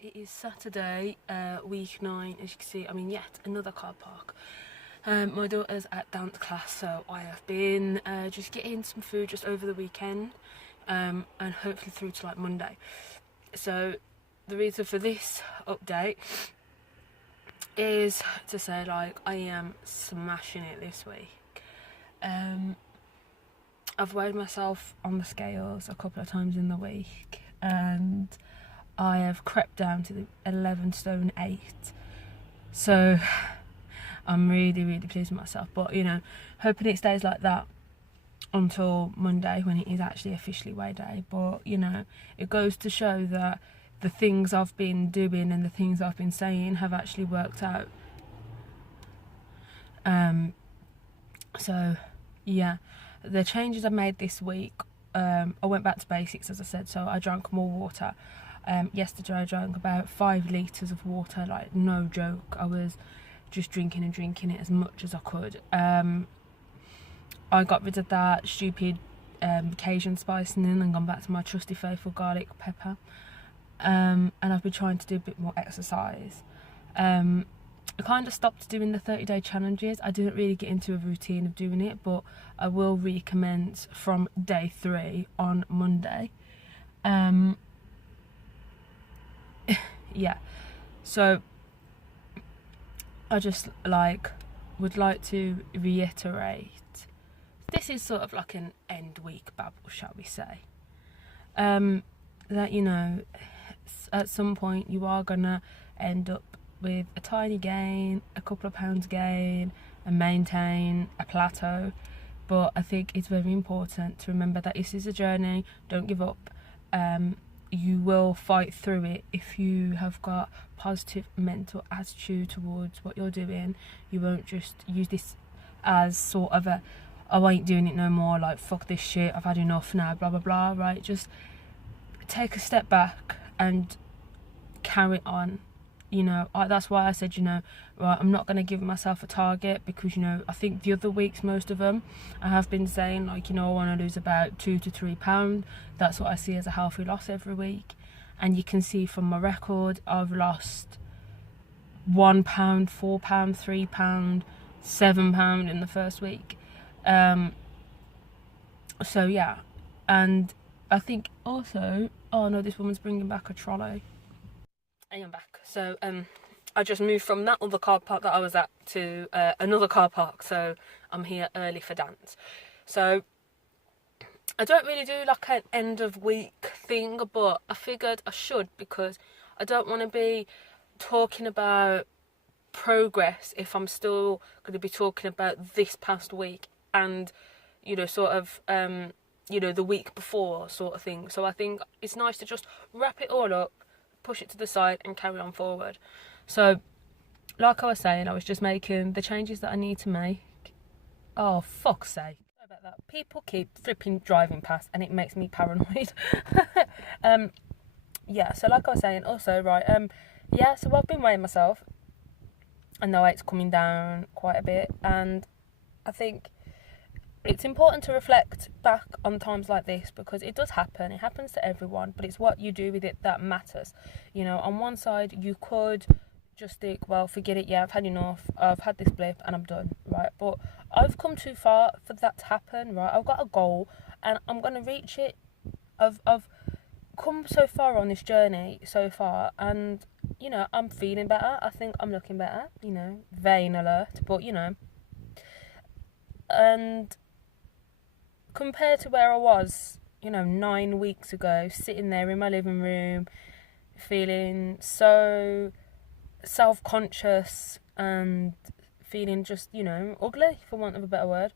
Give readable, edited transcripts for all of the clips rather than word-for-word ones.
it is Saturday, week 9, as you can see. I'm in yet another car park. My daughter's at dance class, so I have been just getting some food just over the weekend, and hopefully through to like Monday. So the reason for this update is to say, like, I am smashing it this week. I've weighed myself on the scales a couple of times in the week, and I have crept down to the 11 stone 8. So I'm really pleased with myself, but you know, hoping it stays like that until Monday, when it is actually officially weigh day. But you know, it goes to show that the things I've been doing and the things I've been saying have actually worked out. So yeah, the changes I made this week, I went back to basics, as I said. So I drank more water. Yesterday I drank about 5 litres of water, like no joke. I was just drinking it as much as I could. I got rid of that stupid Cajun spicing and gone back to my trusty faithful garlic pepper. And I've been trying to do a bit more exercise. I kind of stopped doing the 30-day challenges. I didn't really get into a routine of doing it, but I will recommence from day 3 on Monday. Yeah, so I just would like to reiterate, this is sort of like an end week babble, shall we say, that, you know, at some point you are gonna end up with a tiny gain, a couple of pounds gain, and maintain a plateau. But I think it's very important to remember that this is a journey. Don't give up. You will fight through it if you have got positive mental attitude towards what you're doing. You won't just use this as sort of a, oh, I ain't doing it no more, like, fuck this shit, I've had enough now, blah blah blah, right? Just take a step back and carry on. You know, that's why I said, you know, right, I'm not going to give myself a target, because, you know, I think the other weeks, most of them, I have been saying, like, you know, I want to lose about 2 to 3 pounds. That's what I see as a healthy loss every week. And you can see from my record, I've lost £1, £4, £3, £7 in the first week. So yeah, and I think also, oh no, this woman's bringing back a trolley. I am back. So I just moved from that other car park that I was at to another car park, so I'm here early for dance. So I don't really do like an end of week thing, but I figured I should, because I don't want to be talking about progress if I'm still going to be talking about this past week and, you know, sort of you know, the week before sort of thing. So I think it's nice to just wrap it all up, push it to the side and carry on forward. So like I was saying, I was just making the changes that I need to make. Oh, fuck's sake. Sorry about that. People keep flipping driving past and it makes me paranoid. Yeah, so like I was saying also, right, yeah, so I've been weighing myself and the weight's coming down quite a bit, and I think it's important to reflect back on times like this, because it does happen. It happens to everyone, but it's what you do with it that matters. You know, on one side, you could just think, well, forget it, yeah, I've had enough, I've had this blip and I'm done, right? But I've come too far for that to happen, right? I've got a goal and I'm going to reach it. I've come so far on this journey so far, and, you know, I'm feeling better. I think I'm looking better, you know, vain alert, but, you know, and compared to where I was, you know, 9 weeks ago, sitting there in my living room, feeling so self-conscious and feeling just, you know, ugly, for want of a better word.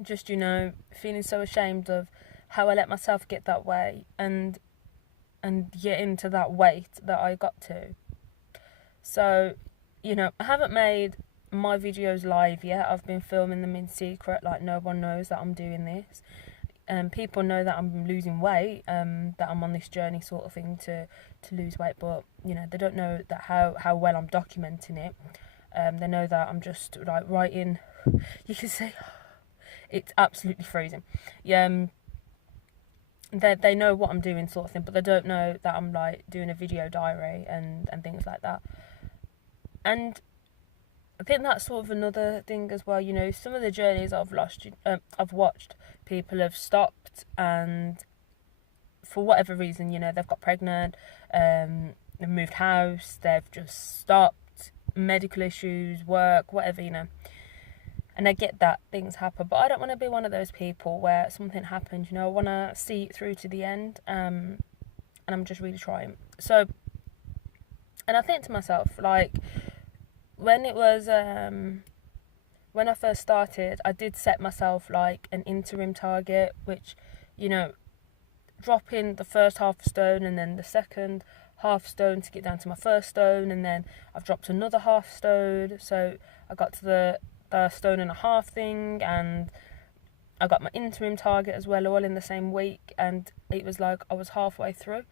Just, you know, feeling so ashamed of how I let myself get that way and get into that weight that I got to. So, you know, I haven't made my videos live yet. I've been filming them in secret, like no one knows that I'm doing this. People know that I'm losing weight, that I'm on this journey sort of thing to lose weight, but, you know, they don't know that how well I'm documenting it. They know that I'm just like writing, you can see it's absolutely freezing. Yeah, they know what I'm doing, sort of thing, but they don't know that I'm like doing a video diary and things like that. And I think that's sort of another thing as well. You know, some of the journeys I've watched, people have stopped, and for whatever reason, you know, they've got pregnant, they've moved house, they've just stopped, medical issues, work, whatever, you know. And I get that things happen, but I don't want to be one of those people where something happens, you know. I want to see it through to the end, and I'm just really trying. So, and I think to myself, like, when it was, when I first started, I did set myself, like, an interim target, which, you know, dropping the first half stone and then the second half stone to get down to my first stone, and then I've dropped another half stone, so I got to the stone and a half thing, and I got my interim target as well, all in the same week. And it was like I was halfway through.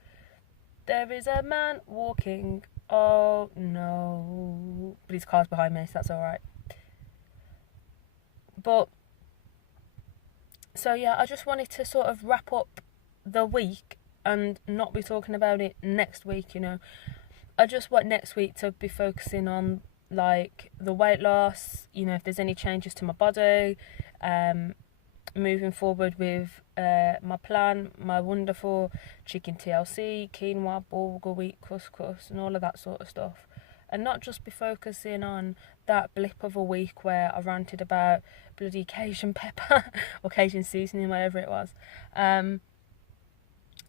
There is a man walking, oh no, but his car's behind me, so that's alright. But so yeah, I just wanted to sort of wrap up the week and not be talking about it next week, you know. I just want next week to be focusing on, like, the weight loss, you know, if there's any changes to my body, moving forward with my plan, my wonderful chicken TLC, quinoa, bulgur wheat, couscous, and all of that sort of stuff. And not just be focusing on that blip of a week where I ranted about bloody Cajun pepper or Cajun seasoning, whatever it was.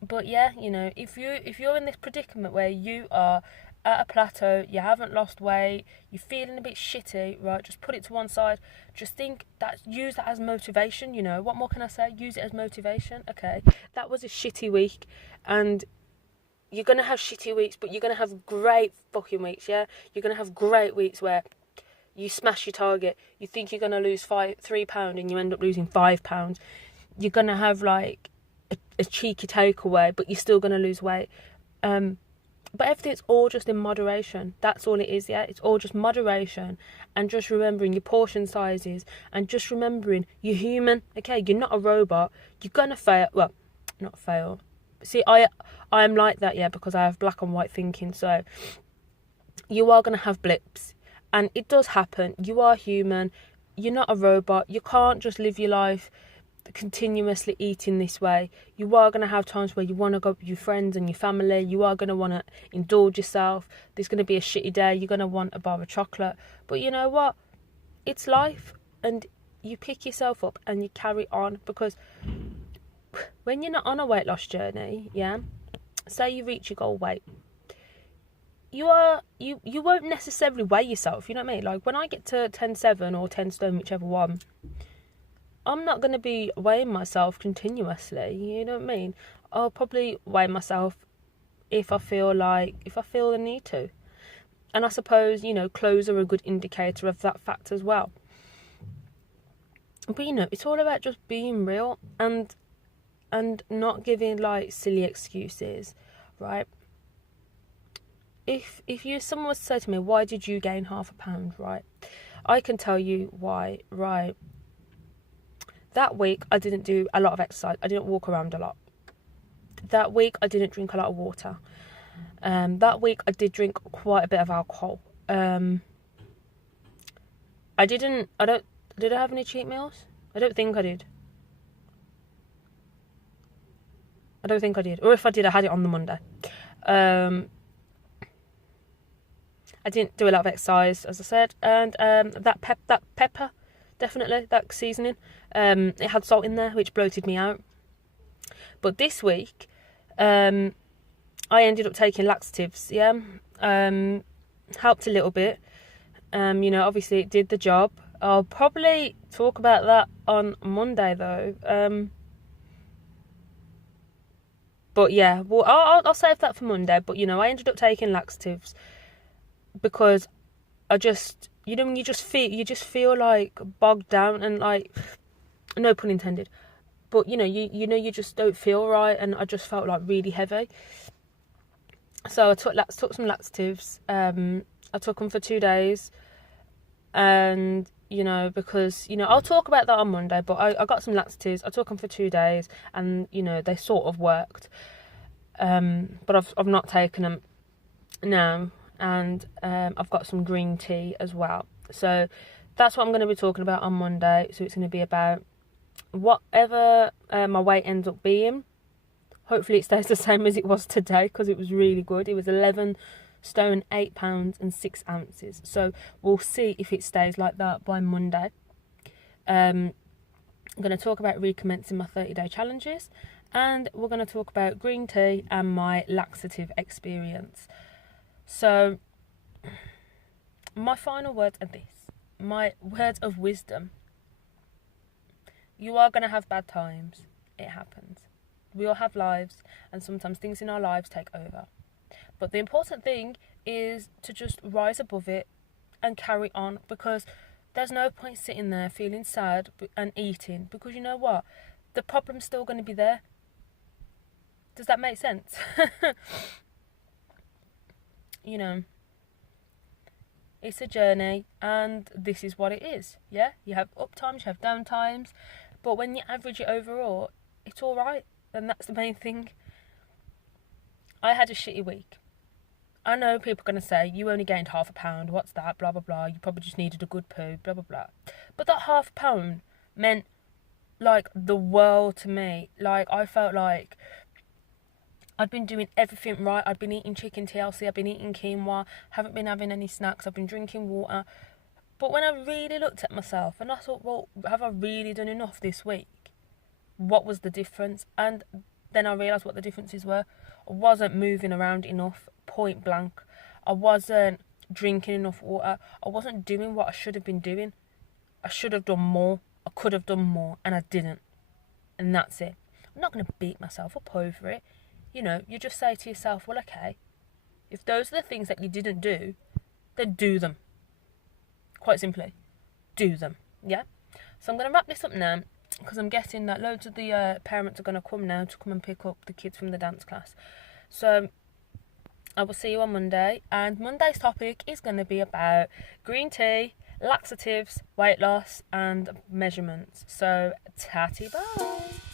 But yeah, you know, if you're in this predicament where you are at a plateau, you haven't lost weight, you're feeling a bit shitty, right, just put it to one side. Just use that as motivation, you know. What more can I say? Use it as motivation. Okay, that was a shitty week, and you're going to have shitty weeks, but you're going to have great fucking weeks, yeah? You're going to have great weeks where you smash your target. You think you're going to lose £3 and you end up losing £5. You're going to have, like, a cheeky takeaway, but you're still going to lose weight. But everything's all just in moderation. That's all it is, yeah? It's all just moderation, and just remembering your portion sizes, and just remembering you're human, okay? You're not a robot. You're going to fail. Well, not fail. See, I'm like that, yeah, because I have black and white thinking. So you are going to have blips, and it does happen. You are human. You're not a robot. You can't just live your life continuously eating this way. You are going to have times where you want to go with your friends and your family. You are going to want to indulge yourself. There's going to be a shitty day. You're going to want a bar of chocolate. But you know what? It's life, and you pick yourself up and you carry on, because when you're not on a weight loss journey, yeah, say you reach your goal weight, you won't necessarily weigh yourself, you know what I mean? Like, when I get to 10.7 or 10 stone, whichever one, I'm not going to be weighing myself continuously, you know what I mean? I'll probably weigh myself if I feel the need to. And I suppose, you know, clothes are a good indicator of that fact as well. But, you know, it's all about just being real and not giving, silly excuses, right? If someone was to say to me, why did you gain £0.5 pound, right? I can tell you why, right? That week, I didn't do a lot of exercise. I didn't walk around a lot. That week, I didn't drink a lot of water. That week, I did drink quite a bit of alcohol. Did I have any cheat meals? I don't think I did. Or if I did, I had it on the Monday. I didn't do a lot of exercise, as I said. And that pepper, definitely, that seasoning, it had salt in there, which bloated me out. But this week, I ended up taking laxatives, yeah. Helped a little bit. You know, obviously it did the job. I'll probably talk about that on Monday, though. But yeah, well, I'll save that for Monday. But, you know, I ended up taking laxatives because I just, you know, when you just feel like bogged down and, like, no pun intended, but, you know, you just don't feel right, and I just felt like really heavy. So I took some laxatives. I took them for 2 days, and you know, because, you know, I'll talk about that on Monday, but I got some laxatives. I took them for 2 days, and, you know, they sort of worked. But I've not taken them now, and I've got some green tea as well. So that's what I'm going to be talking about on Monday. So it's going to be about whatever my weight ends up being. Hopefully it stays the same as it was today, because it was really good. It was 11 stone, 8 pounds and 6 ounces. So we'll see if it stays like that by Monday. I'm going to talk about recommencing my 30-day challenges, and we're going to talk about green tea and my laxative experience. So my final words are this. My words of wisdom. You are going to have bad times. It happens. We all have lives, and sometimes things in our lives take over. But the important thing is to just rise above it and carry on, because there's no point sitting there feeling sad and eating, because you know what? The problem's still going to be there. Does that make sense? You know, it's a journey, and this is what it is. Yeah, you have up times, you have down times, but when you average it overall, it's all right, and that's the main thing. I had a shitty week. I know people are going to say, you only gained half a pound, what's that, blah blah blah, you probably just needed a good poo, blah blah blah. But that half pound meant like the world to me. Like, I felt like I'd been doing everything right. I'd been eating chicken TLC, I've been eating quinoa, haven't been having any snacks, I've been drinking water. But when I really looked at myself and I thought, well, have I really done enough this week? What was the difference? And then I realised what the differences were. I wasn't moving around enough, point blank. I wasn't drinking enough water. I wasn't doing what I should have been doing. I should have done more. I could have done more, and I didn't. And that's it. I'm not going to beat myself up over it. You know, you just say to yourself, well, okay, if those are the things that you didn't do, then do them. Quite simply, do them. Yeah? So I'm going to wrap this up now, because I'm guessing that loads of the parents are going to come now to come and pick up the kids from the dance class. So I will see you on Monday, and Monday's topic is going to be about green tea, laxatives, weight loss and measurements. So tatty bye.